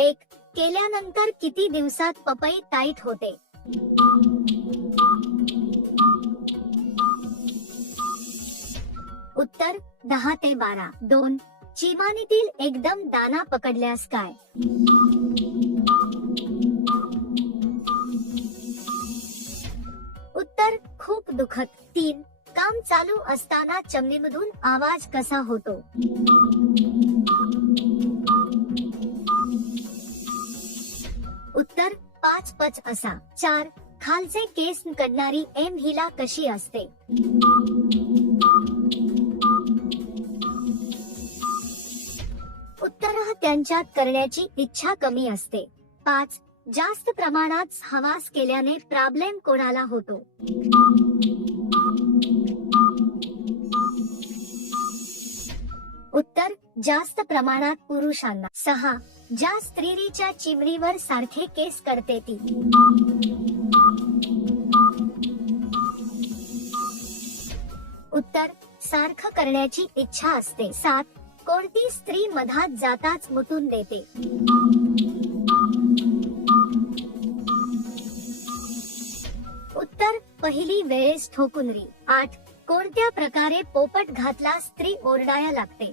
1. केल्यानंतर किती दिवसात पपई टाईट होते? उत्तर 10 ते 12. 2. चिमाणीतील एकदम दाना पकडल्यास काय? उत्तर खूप दुखत. 3. काम चालू असताना चमनीमधून आवाज कसा होतो? उत्तर 5 पच असा. 4. खालचे केस काढणारी एम हिला कशी असते? उत्तर त्यांच्यात करण्याची इच्छा कमी असते. 5. जास्त प्रमाणात हवास केल्याने प्रॉब्लेम कोणाला होतो? उत्तर जास्त प्रमाणात पुरुषांना. 6. ज्या स्त्रीच्या चिमणीवर सारखे केस करते ती? उत्तर सारखं करण्याची इच्छा असते. 7. कोणती स्त्री मधात जाताच मुतून देते? उत्तर पहिली वेळेस ठोकुनरी. 8. कोणत्या प्रकारे पोपट घातला स्त्री ओरडाया लागते?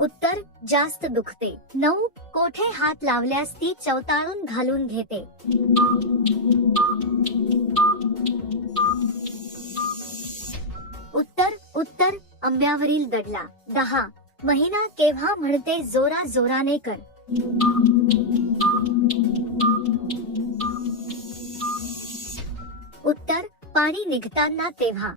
उत्तर जास्त दुखते. 9. कोठे हात लावल्यास ती चवताळून घालून घेते? उत्तर आंब्यावरील दडला. 10. महिना केव्हा म्हणते जोरा जोराने कर? उत्तर पाणी निघताना तेव्हा.